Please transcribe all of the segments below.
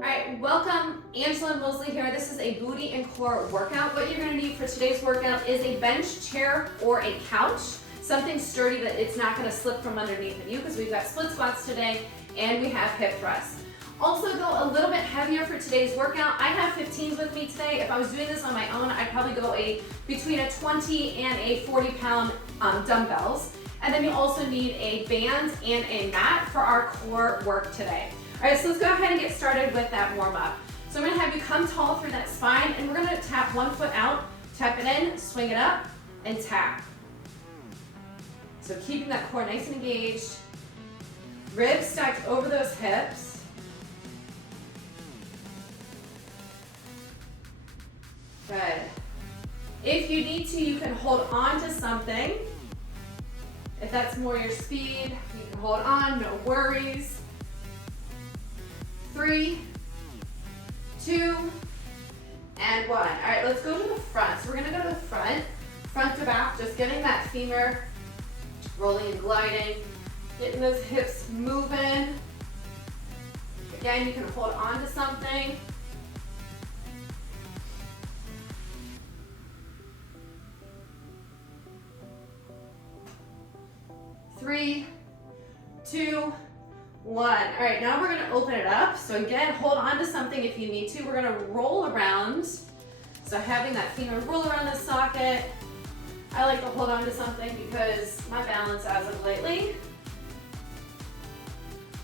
All right, welcome. Angela Mosley here. This is a booty and core workout. What you're going to need for today's workout is a bench, chair, or a couch. Something sturdy that it's not going to slip from underneath of you because we've got split squats today and we have hip thrusts. Also go a little bit heavier for today's workout. I have 15s with me today. If I was doing this on my own, I'd probably go between a 20 and a 40-pound dumbbells. And then you also need a band and a mat for our core work today. All right, so let's go ahead and get started with that warm up. So I'm gonna have you come tall through that spine and we're gonna tap one foot out, tap it in, swing it up, and tap. So keeping that core nice and engaged, ribs stacked over those hips. Good. If you need to, you can hold on to something. If that's more your speed, you can hold on, no worries. 3, 2, and 1. All right, let's go to the front. So we're gonna go to the front to back, just getting that femur rolling and gliding, getting those hips moving. Again, you can hold on to something. Three, 2, 1. All right, now we're gonna open it up. So again, hold on to something if you need to. We're gonna roll around. So having that femur roll around the socket. I like to hold on to something because my balance as of lately.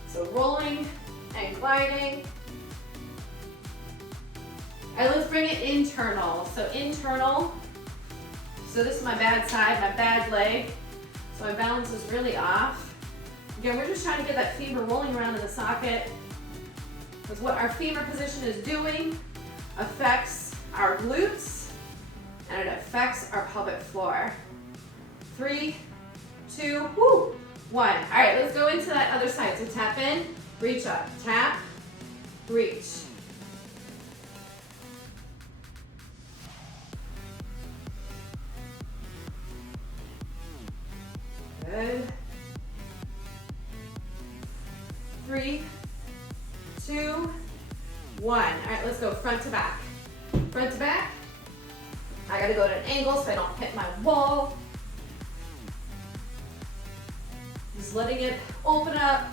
So rolling and gliding. All right, let's bring it internal. So internal. So this is my bad side, my bad leg. So my balance is really off. Again, we're just trying to get that femur rolling around in the socket because what our femur position is doing affects our glutes and it affects our pelvic floor. 3, 2, 1. All right, let's go into that other side. So tap in, reach up, tap, reach. Good. 3, 2, 1. All right, let's go front to back. Front to back. I gotta go to an angle so I don't hit my wall. Just letting it open up.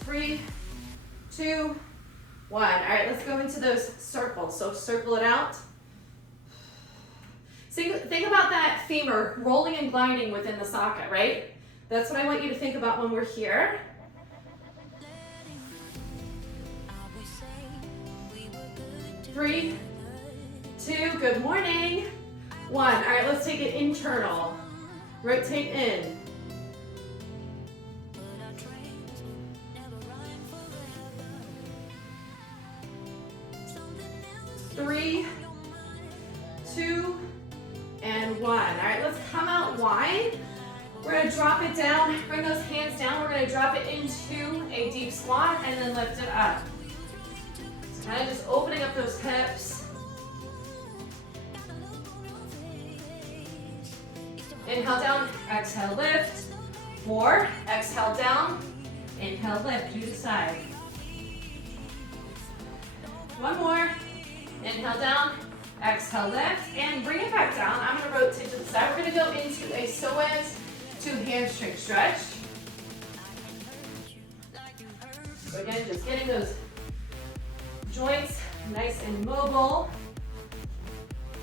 Three, 2, 1. All right, let's go into those circles. So circle it out. Think about that femur rolling and gliding within the socket, right? That's what I want you to think about when we're here. 3, 2, good morning. 1, all right, let's take it internal. Rotate in. 3, 2, and 1. All right, let's come out wide. We're gonna drop it down, bring those hands down. We're gonna drop it into a deep squat and then lift it up. So kind of just opening up those hips. Inhale down, exhale lift. 4, exhale down, inhale lift, to the side. 1 more, inhale down, exhale lift, and bring it back down. I'm gonna rotate to the side. We're gonna go into a psoas to hamstring stretch. So again, just getting those joints nice and mobile.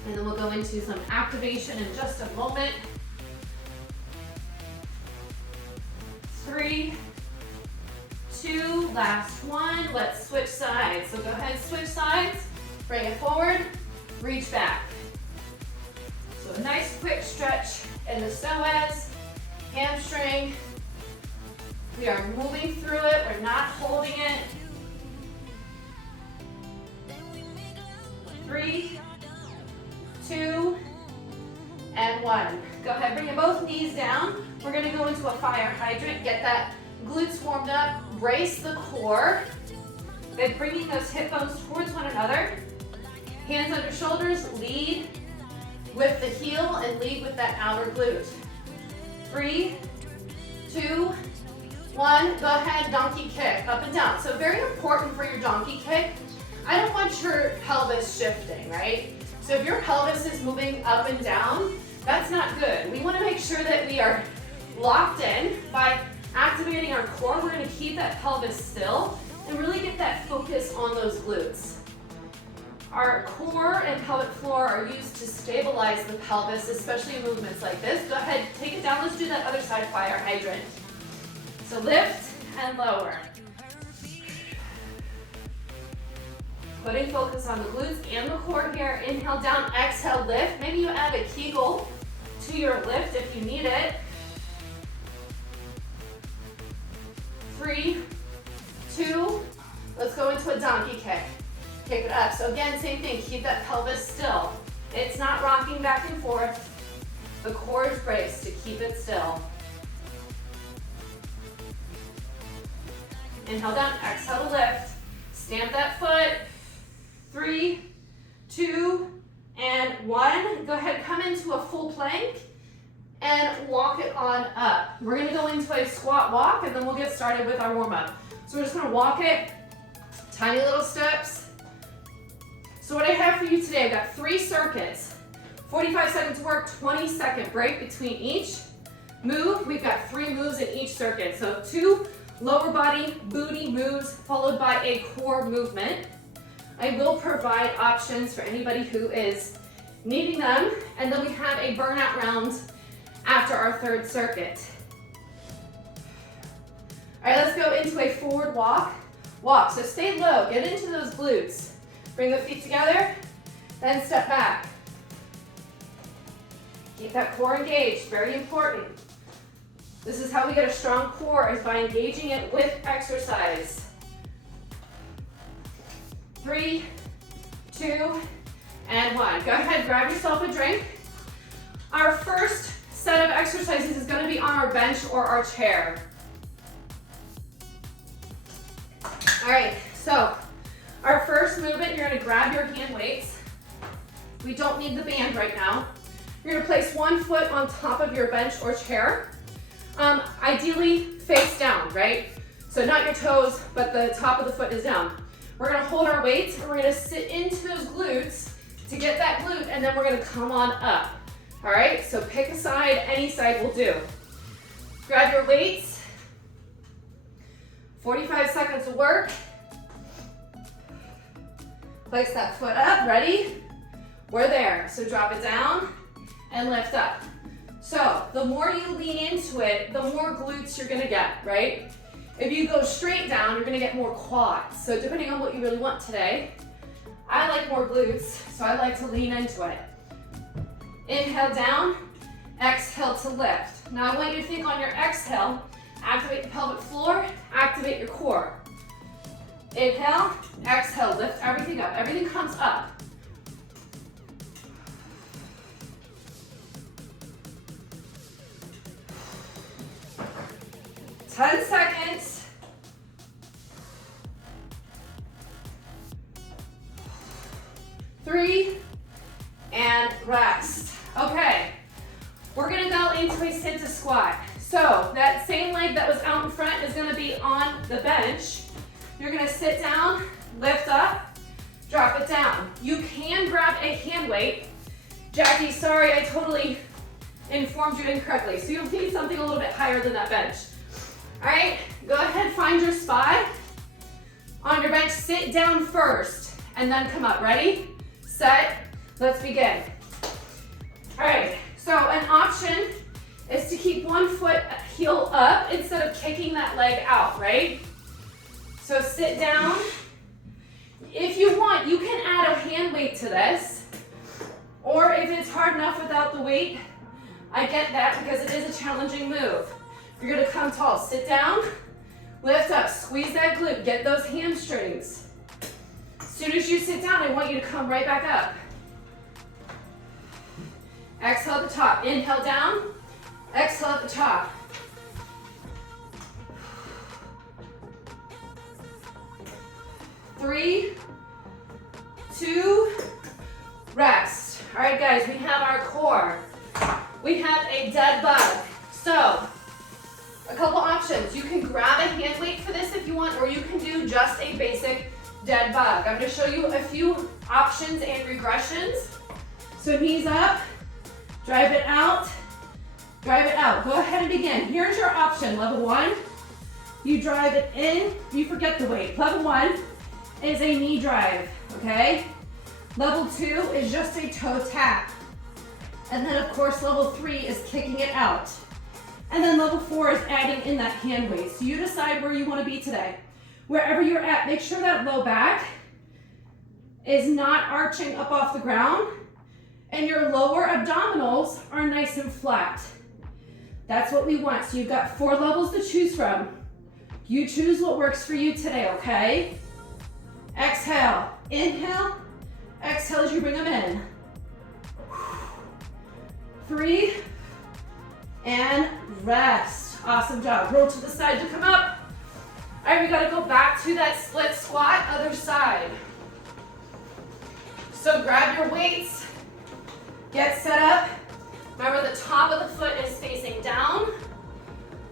And then we'll go into some activation in just a moment. 3, 2, last 1. Let's switch sides. So go ahead, switch sides. Bring it forward, reach back. So a nice quick stretch in the psoas, hamstring. We are moving through it, we're not holding it. 3, 2, and 1. Go ahead, bring both knees down. We're gonna go into a fire hydrant, get that glutes warmed up, brace the core. Then bringing those hip bones towards one another. Hands under shoulders, lead with the heel and lead with that outer glute. 3, 2, 1. Go ahead, donkey kick, up and down. So very important for your donkey kick, I don't want your pelvis shifting, right? So if your pelvis is moving up and down, that's not good. We want to make sure that we are locked in. By activating our core, we're going to keep that pelvis still and really get that focus on those glutes. Our core and pelvic floor are used to stabilize the pelvis, especially in movements like this. Go ahead, take it down. Let's do that other side fire hydrant. So lift and lower. Putting focus on the glutes and the core here. Inhale down, exhale, lift. Maybe you add a Kegel to your lift if you need it. 3, 2, let's go into a donkey kick. Kick it up. So again, same thing, keep that pelvis still. It's not rocking back and forth. The core is braced to keep it still. Inhale down, exhale to lift. Stamp that foot. 3, 2, and 1. Go ahead, come into a full plank and walk it on up. We're gonna go into a squat walk and then we'll get started with our warm up. So we're just gonna walk it, tiny little steps. So what I have for you today, I've got 3 circuits, 45 seconds work, 20-second break between each move. We've got 3 moves in each circuit. So 2 lower body booty moves followed by a core movement. I will provide options for anybody who is needing them. And then we have a burnout round after our 3rd circuit. All right, let's go into a forward walk. Walk, so stay low, get into those glutes. Bring the feet together, then step back. Keep that core engaged, very important. This is how we get a strong core, is by engaging it with exercise. 3, 2, and 1. Go ahead, grab yourself a drink. Our first set of exercises is going to be on our bench or our chair. All right, so our first movement, you're going to grab your hand weights. We don't need the band right now. You're going to place one foot on top of your bench or chair. Ideally face down, right? So not your toes, but the top of the foot is down. We're going to hold our weights and we're going to sit into those glutes to get that glute, and then we're going to come on up. All right, so pick a side, any side will do. Grab your weights. 45 seconds of work. Place that foot up, ready? We're there, so drop it down and lift up. So the more you lean into it, the more glutes you're gonna get, right? If you go straight down, you're gonna get more quads. So depending on what you really want today, I like more glutes, so I like to lean into it. Inhale down, exhale to lift. Now I want you to think on your exhale, activate the pelvic floor, activate your core. Inhale, exhale, lift everything up. Everything comes up. Ten seconds. Three, and rest. Okay, we're gonna go into a sit to squat. So that same leg that was out in front is gonna be on the bench. You're gonna sit down, lift up, drop it down. You can grab a hand weight. Jackie, sorry, I totally informed you incorrectly. So you'll need something a little bit higher than that bench. All right, go ahead, find your spot. On your bench, sit down first and then come up. Ready, set, let's begin. All right, so an option is to keep one foot heel up instead of kicking that leg out, right? So sit down. If you want, you can add a hand weight to this, or if it's hard enough without the weight, I get that because it is a challenging move. You're gonna come tall, sit down, lift up, squeeze that glute, get those hamstrings. As soon as you sit down, I want you to come right back up. Exhale at the top, inhale down, exhale at the top. Three, two, rest. All right, guys, we have our core. We have a dead bug. So, a couple options. You can grab a hand weight for this if you want, or you can do just a basic dead bug. I'm gonna show you a few options and regressions. So knees up, drive it out, drive it out. Go ahead and begin. Here's your option. Level 1, you drive it in, you forget the weight. Level 1 is a knee drive, okay? Level 2 is just a toe tap. And then of course, level 3 is kicking it out. And then level 4 is adding in that hand weight. So you decide where you want to be today. Wherever you're at, make sure that low back is not arching up off the ground and your lower abdominals are nice and flat. That's what we want. So you've got 4 levels to choose from. You choose what works for you today, okay? Exhale, inhale, exhale as you bring them in. 3, and rest. Awesome job. Roll to the side to come up. All right, we gotta go back to that split squat, other side. So grab your weights, get set up. Remember the top of the foot is facing down.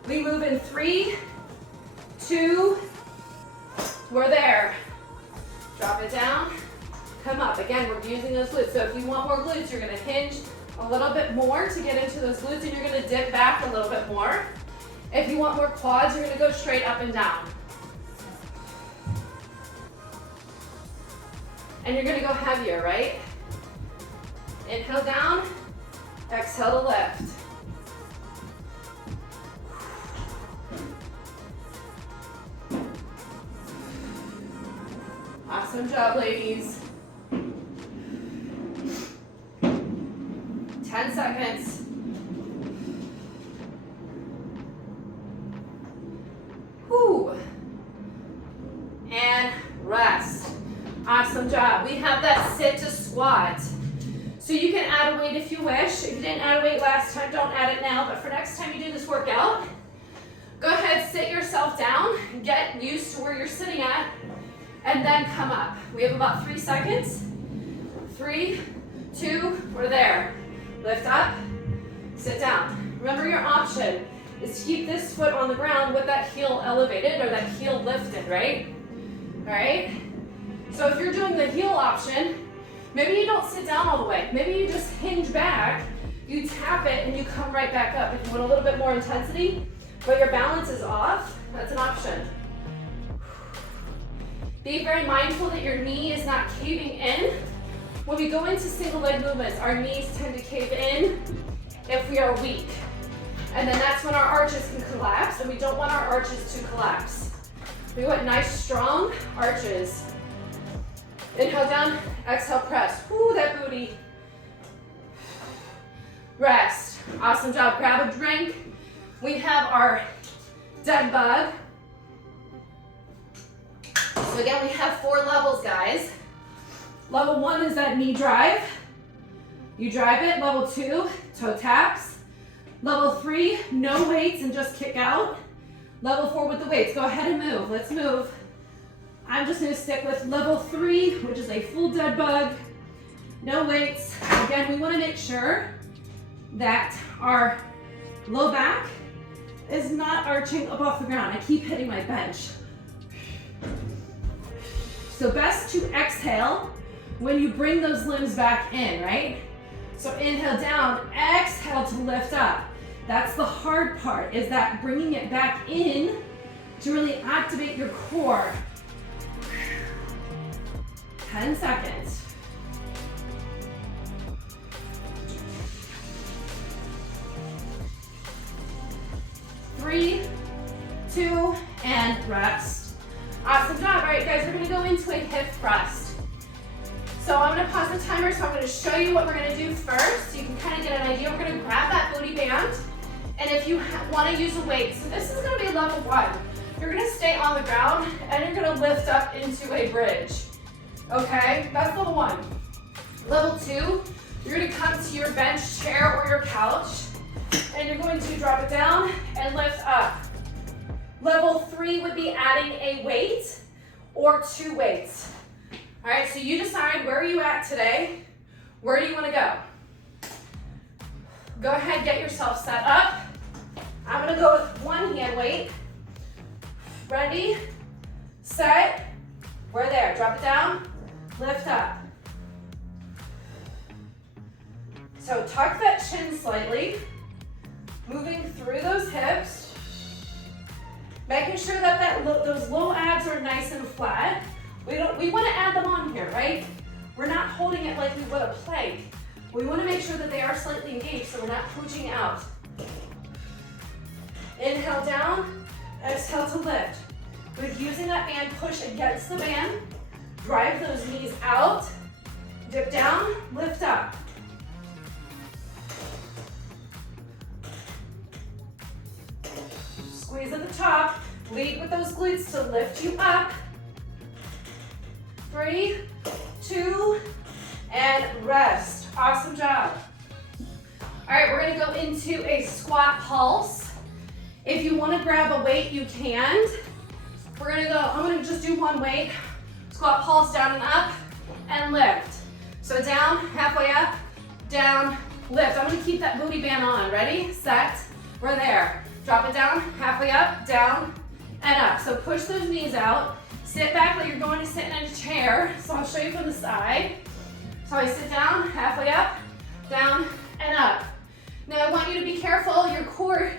We move in 3, 2, we're there. Drop it down, come up. Again, we're using those glutes. So if you want more glutes, you're gonna hinge a little bit more to get into those glutes, and you're gonna dip back a little bit more. If you want more quads, you're gonna go straight up and down. And you're gonna go heavier, right? Inhale down, exhale to lift. Awesome job, ladies. 10 seconds. Whew. And rest. Awesome job. We have that sit to squat. So you can add a weight if you wish. If you didn't add a weight last time, don't add it now. But for next time you do this workout, go ahead, sit yourself down, get used to where you're sitting at, and then come up. We have about 3 seconds. 3, 2, we're there. Lift up, sit down. Remember your option is to keep this foot on the ground with that heel elevated or that heel lifted, right? All right? So if you're doing the heel option, maybe you don't sit down all the way. Maybe you just hinge back, you tap it, and you come right back up. If you want a little bit more intensity, but your balance is off, that's an option. Be very mindful that your knee is not caving in. When we go into single leg movements, our knees tend to cave in if we are weak. And then that's when our arches can collapse, and we don't want our arches to collapse. We want nice, strong arches. Inhale down, exhale, press. Woo, that booty. Rest. Awesome job. Grab a drink. We have our dead bug. So again, we have 4 levels, guys. Level 1 is that knee drive. You drive it. Level 2, toe taps. Level 3, no weights and just kick out. Level 4 with the weights. Go ahead and move. Let's move. I'm just going to stick with level 3, which is a full dead bug. No weights. Again, we want to make sure that our low back is not arching up off the ground. I keep hitting my bench. So best to exhale when you bring those limbs back in, right? So inhale down, exhale to lift up. That's the hard part, is that bringing it back in to really activate your core. 10 seconds. 3, 2, and rest. Awesome job. All right, guys, we're gonna go into a hip thrust. So I'm gonna pause the timer, so I'm gonna show you what we're gonna do first, so you can kind of get an idea. We're gonna grab that booty band, and if you wanna use a weight, so this is gonna be level 1. You're gonna stay on the ground, and you're gonna lift up into a bridge. Okay, that's level 1. Level 2, you're gonna come to your bench chair or your couch, and you're going to drop it down and lift up. Level 3 would be adding a weight or 2 weights. All right, so you decide, where are you at today? Where do you want to go? Go ahead, get yourself set up. I'm gonna go with one hand weight. Ready, set, we're there. Drop it down, lift up. So tuck that chin slightly, moving through those hips, making sure that those low abs are nice and flat. We want to add them on here, right? We're not holding it like we would a plank. We want to make sure that they are slightly engaged so we're not pooching out. Inhale down, exhale to lift. With using that band, push against the band, drive those knees out, dip down, lift up. Squeeze at the top, lead with those glutes to lift you up. 3, 2, and rest. Awesome job. All right, we're gonna go into a squat pulse. If you wanna grab a weight, you can. I'm gonna just do one weight. Squat pulse down and up, and lift. So down, halfway up, down, lift. I'm gonna keep that booty band on. Ready, set, we're there. Drop it down, halfway up, down, and up. So push those knees out. Sit back like you're going to sit in a chair. So I'll show you from the side. So I sit down, halfway up, down, and up. Now I want you to be careful, your core,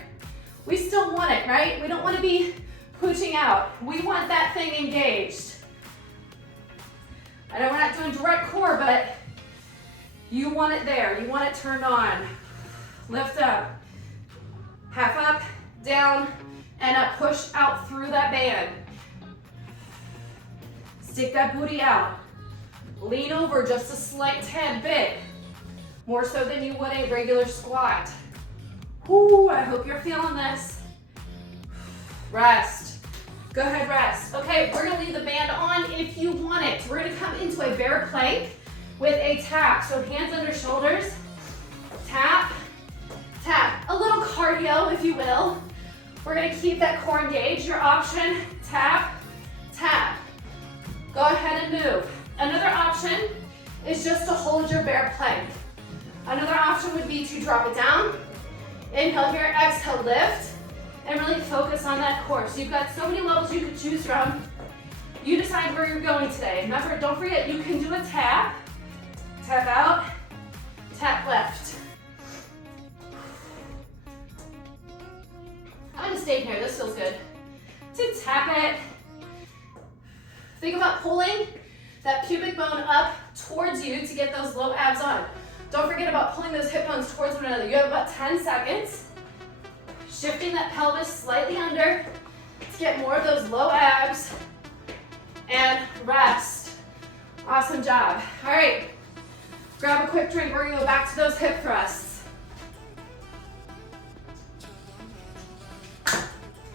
we still want it, right? We don't want to be pooching out. We want that thing engaged. I know we're not doing direct core, but you want it there. You want it turned on. Lift up. Half up, down, and up. Push out through that band. Stick that booty out. Lean over just a slight tad bit. More so than you would a regular squat. Whoo, I hope you're feeling this. Rest. Go ahead, rest. Okay, we're gonna leave the band on if you want it. We're gonna come into a bear plank with a tap. So hands under shoulders, tap, tap. A little cardio, if you will. We're gonna keep that core engaged. Your option, tap, tap. Go ahead and move. Another option is just to hold your bear plank. Another option would be to drop it down. Inhale here, exhale, lift, and really focus on that core. So you've got so many levels you could choose from. You decide where you're going today. Remember, don't forget, you can do a tap, tap out, tap left. I'm gonna stay here, this feels good. To tap it, think about pulling that pubic bone up towards you to get those low abs on. Don't forget about pulling those hip bones towards one another. You have about 10 seconds. Shifting that pelvis slightly under to get more of those low abs and rest. Awesome job. All right, grab a quick drink. We're gonna go back to those hip thrusts.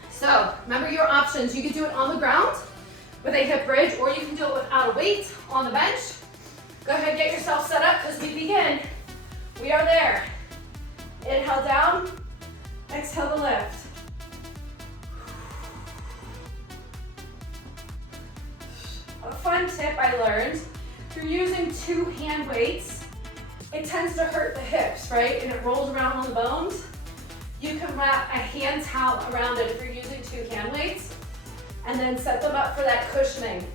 So remember your options. You can do it on the ground with a hip bridge, or you can do it without a weight on the bench. Go ahead and get yourself set up as we begin. We are there. Inhale down, exhale to lift. A fun tip I learned, if you're using 2 hand weights, it tends to hurt the hips, right? And it rolls around on the bones. You can wrap a hand towel around it if you're using 2 hand weights, and then set them up for that cushioning.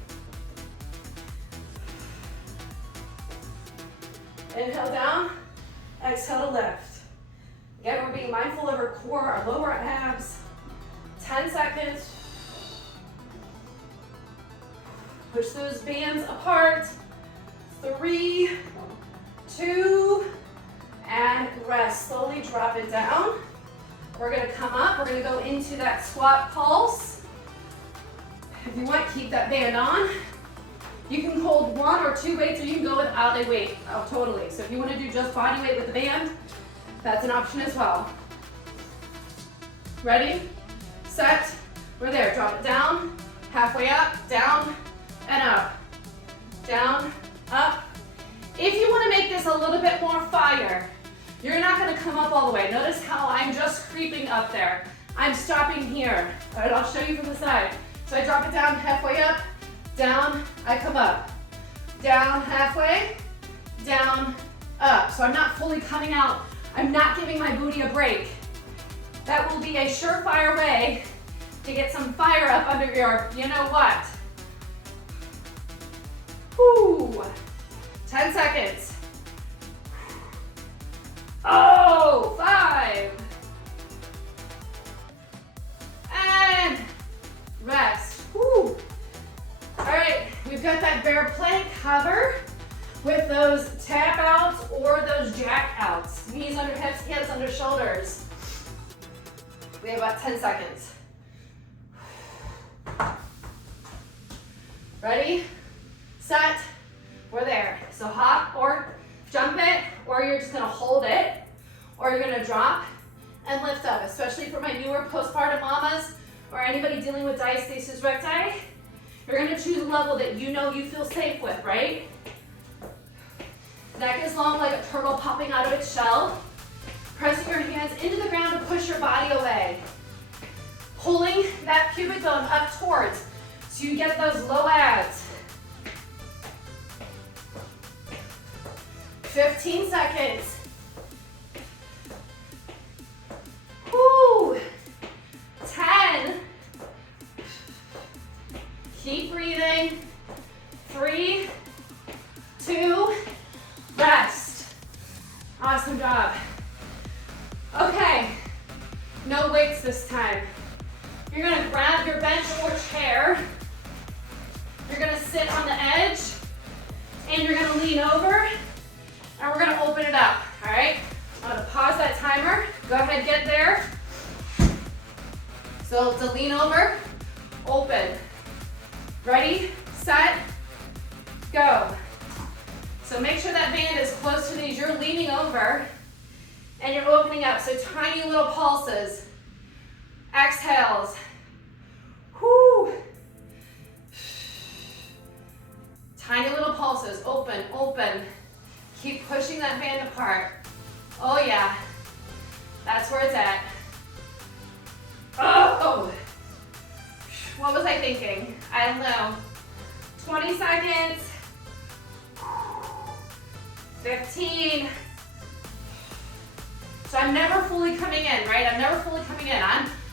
Inhale down, exhale to lift. Again, we're being mindful of our core, our lower abs. 10 seconds. Push those bands apart. 3, 2, and rest. Slowly drop it down. We're gonna come up, we're gonna go into that squat pulse. If you want, keep that band on. You can hold 1 or 2 weights, or you can go without a weight. Oh, totally. So if you want to do just body weight with the band, that's an option as well. Ready, set, we're there. Drop it down, halfway up, down, and up. Down, up. If you want to make this a little bit more fire, you're not going to come up all the way. Notice how I'm just creeping up there. I'm stopping here. All right, I'll show you from the side. So I drop it down, halfway up, down, I come up. Down, halfway, down, up. So I'm not fully coming out. I'm not giving my booty a break. That will be a surefire way to get some fire up under your, you know what. Whoo. 10 seconds. Oh, 5. And rest. Whoo. All right, we've got that bear plank hover with those tap outs or those jack outs. Knees under hips, hands under shoulders. We have about 10 seconds. Ready, set, we're there. So hop or jump it, or you're just gonna hold it, or you're gonna drop and lift up, especially for my newer postpartum mamas or anybody dealing with diastasis recti. You're gonna choose a level that you know you feel safe with, right? Neck is long like a turtle popping out of its shell. Pressing your hands into the ground to push your body away. Pulling that pubic bone up towards so you get those low abs. 15 seconds. Woo. 10. Keep breathing. 3, 2, rest. Awesome job. Okay, no weights this time. You're gonna grab your bench or chair. You're gonna sit on the edge and you're gonna lean over and we're gonna open it up, all right? I'm gonna pause that timer. Go ahead, get there. So to lean over, open. Ready, set, go. So make sure that band is close to these. You're leaning over and you're opening up. So tiny little pulses. Exhales. Whoo. Tiny little pulses. Open, open. Keep pushing that band apart. Oh yeah. That's where it's at. Oh. What was I thinking? I don't know. 20 seconds. 15. So I'm never fully coming in, right? I'm never fully coming in.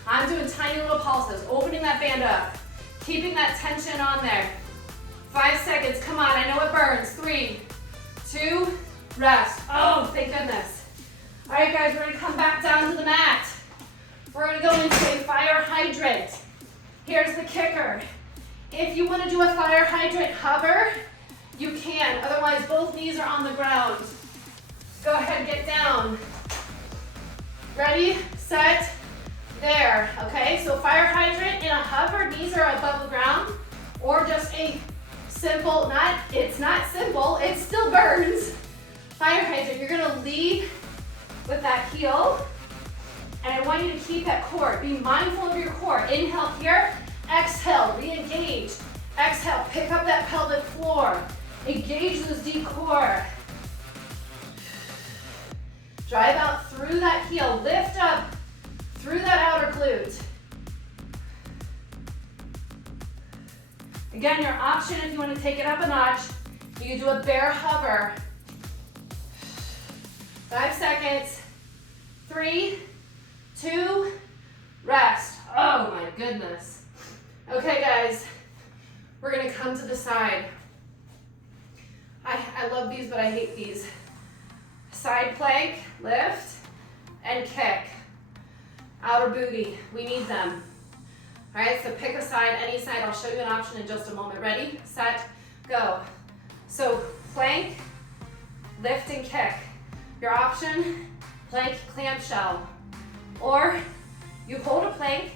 I'm doing tiny little pulses, opening that band up, keeping that tension on there. 5 seconds, come on, I know it burns. 3, 2, rest. Oh, thank goodness. All right, guys, we're gonna come back down to the mat. We're gonna go into a fire hydrant. Here's the kicker. If you wanna do a fire hydrant hover, you can. Otherwise, both knees are on the ground. Go ahead, get down. Ready, set, there, okay? So fire hydrant in a hover, knees are above the ground, or just a simple, it's not simple, it still burns. Fire hydrant, you're gonna lead with that heel, and I want you to keep that core. Be mindful of your core. Inhale here, exhale, re-engage. Exhale, pick up that pelvic floor. Engage those deep core. Drive out through that heel. Lift up through that outer glute. Again, your option if you want to take it up a notch, you can do a bear hover. 5 seconds. 3, 2, rest. Oh my goodness. Okay, guys, we're gonna come to the side. I love these, but I hate these. Side plank, lift, and kick. Outer booty, we need them. All right, so pick a side, any side. I'll show you an option in just a moment. Ready, set, go. So plank, lift, and kick. Your option, plank, clamshell. Or you hold a plank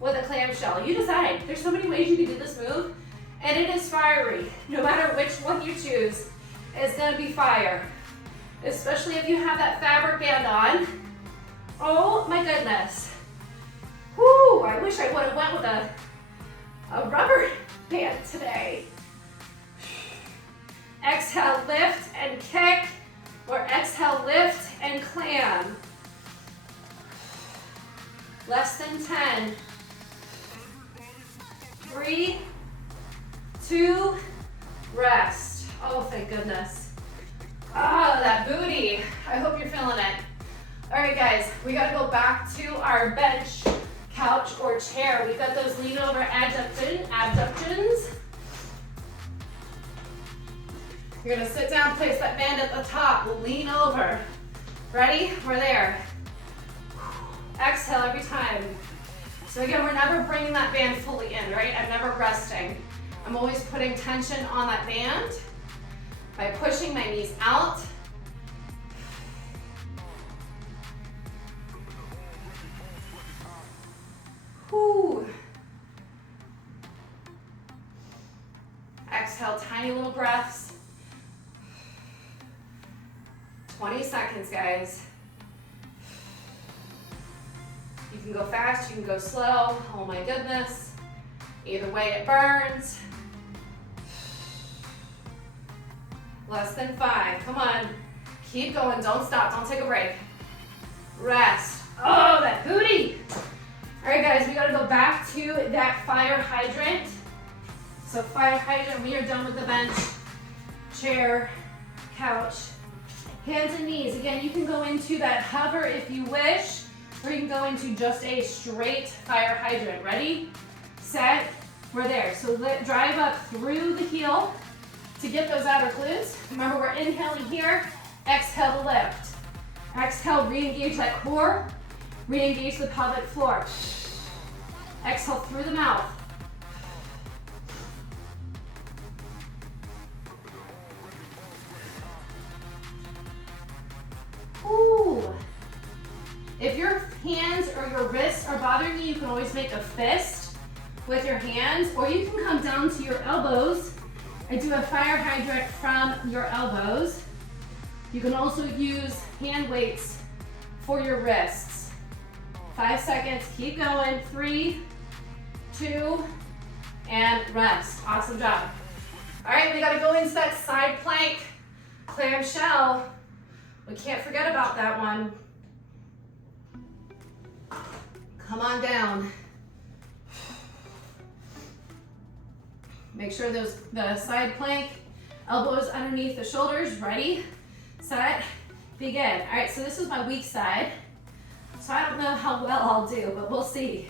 with a clamshell. You decide. There's so many ways you can do this move, and it is fiery. No matter which one you choose, it's gonna be fire. Especially if you have that fabric band on. Oh my goodness. Whoo, I wish I would have went with a rubber band today. Exhale, lift and kick, or exhale, lift and clam. Less than 10. 3, 2, rest. Oh, thank goodness. Oh, that booty. I hope you're feeling it. All right, guys, we gotta go back to our bench, couch, or chair. We've got those lean over abductions. You're gonna sit down, place that band at the top, lean over. Ready? We're there. Exhale every time. So again, we're never bringing that band fully in, right? I'm never resting. I'm always putting tension on that band by pushing my knees out. Whew. Exhale, tiny little breaths. 20 seconds, guys. You can go fast, you can go slow. Oh my goodness. Either way, it burns. Less than 5, come on. Keep going, don't stop, don't take a break. Rest. Oh, that booty. All right, guys, we gotta go back to that fire hydrant. So fire hydrant, we are done with the bench, chair, couch, hands and knees. Again, you can go into that hover if you wish, or you can go into just a straight fire hydrant. Ready, set, we're there. So drive up through the heel to get those outer glutes. Remember, we're inhaling here, exhale to lift. Exhale, re-engage that core, re-engage the pelvic floor. Exhale through the mouth. Ooh. If your hands or your wrists are bothering you, you can always make a fist with your hands, or you can come down to your elbows and do a fire hydrant from your elbows. You can also use hand weights for your wrists. 5 seconds, keep going. 3, 2, and rest. Awesome job. All right, we gotta go into that side plank clamshell. We can't forget about that one. Come on down. Make sure the side plank, elbows underneath the shoulders. Ready, set, begin. All right, so this is my weak side. So I don't know how well I'll do, but we'll see.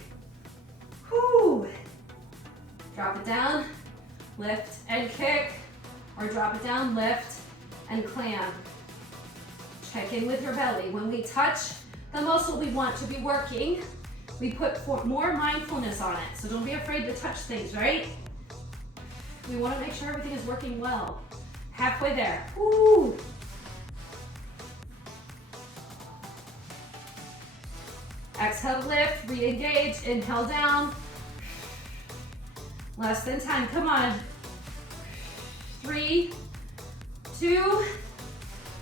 Whew. Drop it down, lift and kick, or drop it down, lift and clam. Check in with your belly. When we touch the muscle we want to be working, we put more mindfulness on it. So don't be afraid to touch things, right? We want to make sure everything is working well. Halfway there. Woo. Exhale, lift, re-engage, inhale down. Less than 10, come on. 3, 2,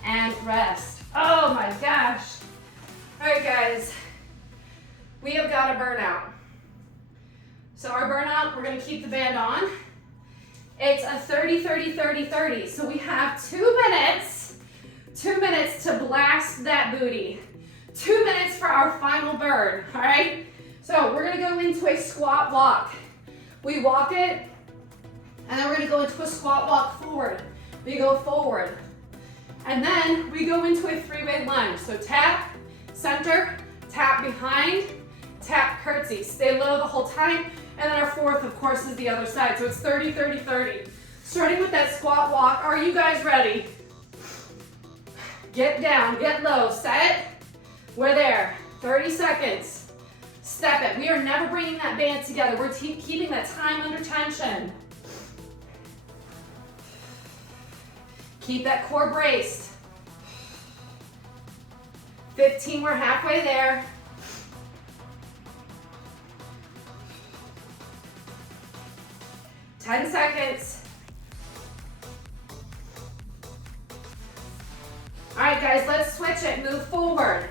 and rest. Oh my gosh. All right, guys, we have got a burnout. So our burnout, we're gonna keep the band on. It's a 30, 30, 30, 30. So we have 2 minutes to blast that booty. 2 minutes for our final burn, all right? So we're gonna go into a squat walk. We walk it, and then we're gonna go into a squat walk forward. We go forward. And then we go into a 3-way lunge. So tap, center, tap behind, tap, curtsy. Stay low the whole time. And then our 4th, of course, is the other side. So it's 30, 30, 30. Starting with that squat walk. Are you guys ready? Get down, get low, set. We're there, 30 seconds. Step it. We are never bringing that band together. We're keeping that time under tension. Keep that core braced. 15, we're halfway there. 10 seconds. All right, guys, let's switch it. Move forward.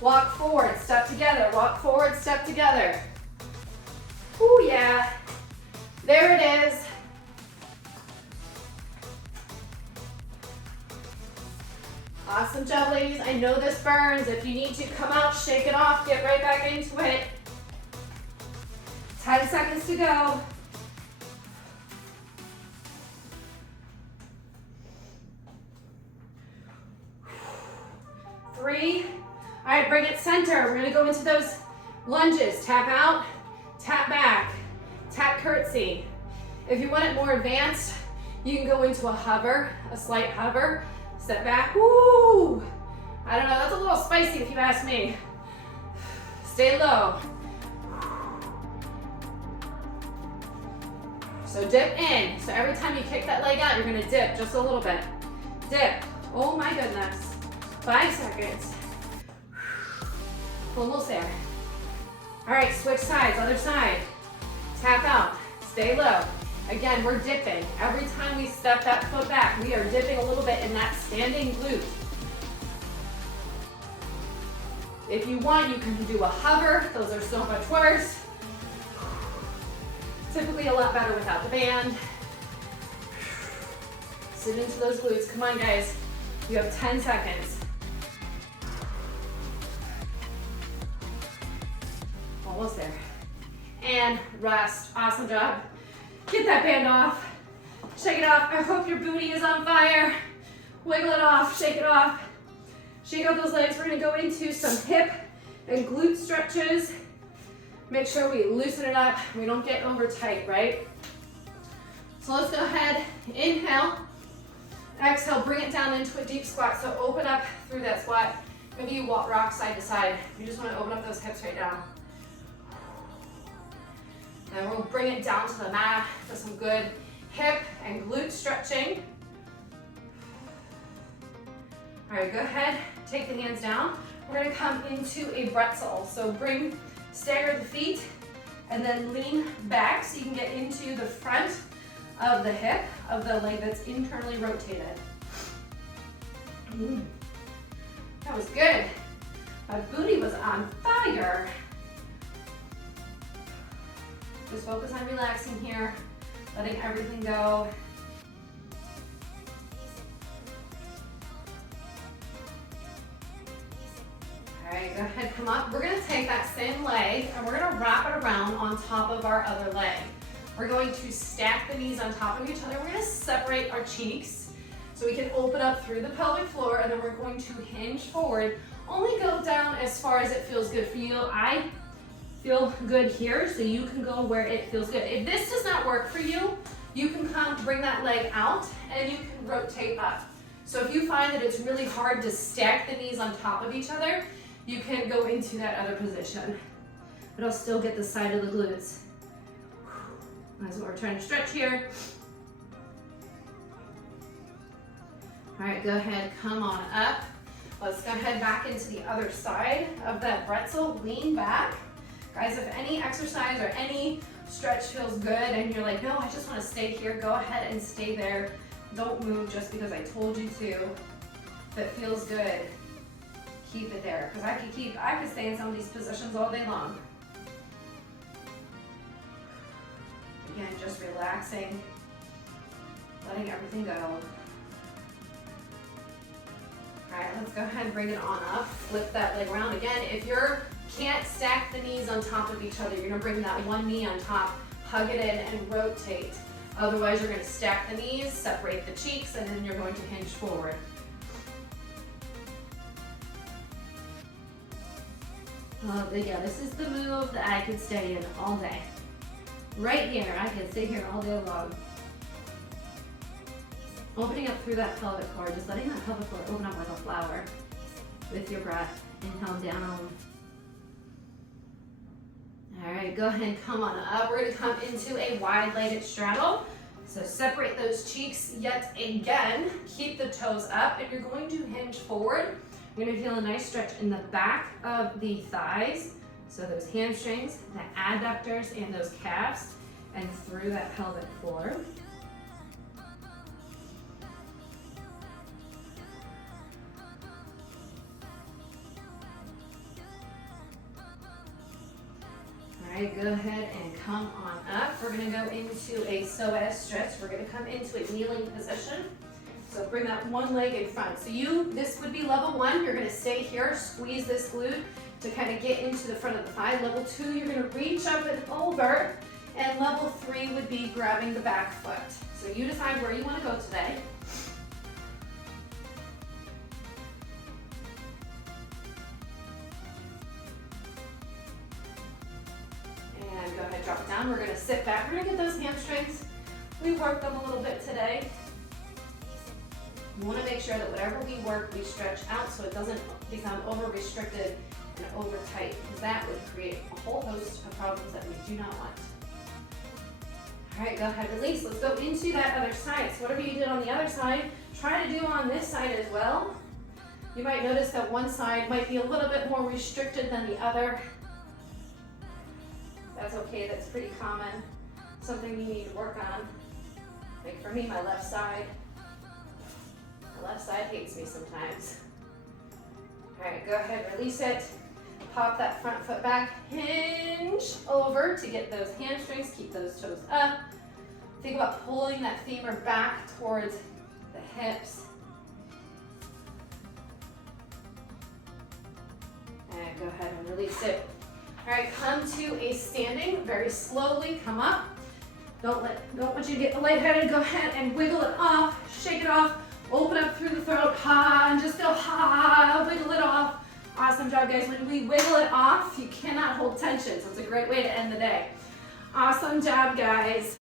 Walk forward, step together. Walk forward, step together. Ooh, yeah. There it is. Awesome job, ladies. I know this burns. If you need to, come out, shake it off, get right back into it. 10 seconds to go. 3. All right, center. We're gonna go into those lunges. Tap out, tap back, tap curtsy. If you want it more advanced, you can go into a hover, a slight hover, step back, woo! I don't know, that's a little spicy if you ask me. Stay low. So dip in. So every time you kick that leg out, you're gonna dip just a little bit. Dip. Oh my goodness. 5 seconds. Almost there. All right, switch sides, other side. Tap out, stay low. Again, we're dipping. Every time we step that foot back, we are dipping a little bit in that standing glute. If you want, you can do a hover. Those are so much worse. Typically a lot better without the band. Sit into those glutes. Come on, guys. You have 10 seconds. Almost there. And rest. Awesome job. Get that band off. Shake it off. I hope your booty is on fire. Wiggle it off. Shake it off. Shake out those legs. We're going to go into some hip and glute stretches. Make sure we loosen it up. We don't get over tight, right? So let's go ahead. Inhale. Exhale. Bring it down into a deep squat. So open up through that squat. Maybe you walk rock side to side. You just want to open up those hips right down. And we'll bring it down to the mat for some good hip and glute stretching. All right, go ahead, take the hands down. We're gonna come into a pretzel. So stagger the feet and then lean back so you can get into the front of the hip of the leg that's internally rotated. That was good. My booty was on fire. Just focus on relaxing here, letting everything go. All right, go ahead, come up. We're gonna take that same leg and we're gonna wrap it around on top of our other leg. We're going to stack the knees on top of each other. We're gonna separate our cheeks so we can open up through the pelvic floor, and then we're going to hinge forward. Only go down as far as it feels good for you. I feel good here, so you can go where it feels good. If this does not work for you, you can bring that leg out and you can rotate up. So if you find that it's really hard to stack the knees on top of each other, you can go into that other position. But I'll still get the side of the glutes. That's what we're trying to stretch here. All right, go ahead, come on up. Let's go ahead back into the other side of that pretzel, lean back. Guys, if any exercise or any stretch feels good and you're like, no, I just want to stay here, go ahead and stay there. Don't move just because I told you to. If it feels good, keep it there. Because I could stay in some of these positions all day long. Again, just relaxing, letting everything go. All right, let's go ahead and bring it on up. Flip that leg around. Again, if you can't stack the knees on top of each other, you're gonna bring that one knee on top, hug it in and rotate. Otherwise, you're gonna stack the knees, separate the cheeks, and then you're going to hinge forward. Yeah, this is the move that I could stay in all day. Right here, I can stay here all day long. Opening up through that pelvic floor, just letting that pelvic floor open up like a flower with your breath. Inhale down. All right, go ahead and come on up. We're gonna come into a wide-legged straddle. So separate those cheeks yet again. Keep the toes up, and you're going to hinge forward. You're gonna feel a nice stretch in the back of the thighs. So those hamstrings, the adductors, and those calves, and through that pelvic floor. All right, go ahead and come on up. We're gonna go into a psoas stretch. We're gonna come into a kneeling position. So bring that one leg in front. So this would be level 1. You're gonna stay here, squeeze this glute to kind of get into the front of the thigh. Level 2, you're gonna reach up and over. And level 3 would be grabbing the back foot. So you decide where you wanna go today. go ahead, drop it down. We're gonna sit back. We're gonna get those hamstrings. We worked them a little bit today. We wanna make sure that whatever we work, we stretch out so it doesn't become over-restricted and over-tight, because that would create a whole host of problems that we do not want. All right, go ahead, release. Let's go into that other side. So whatever you did on the other side, try to do on this side as well. You might notice that one side might be a little bit more restricted than the other. That's okay, that's pretty common. Something you need to work on. Like for me, my left side hates me sometimes. All right, go ahead, release it. Pop that front foot back, hinge over to get those hamstrings, keep those toes up. Think about pulling that femur back towards the hips. And go ahead and release it. All right, come to a standing, very slowly, come up. Don't want you to get lightheaded. Go ahead and wiggle it off, shake it off, open up through the throat, ha, and just go ha, wiggle it off. Awesome job, guys. When we wiggle it off, you cannot hold tension, so it's a great way to end the day. Awesome job, guys.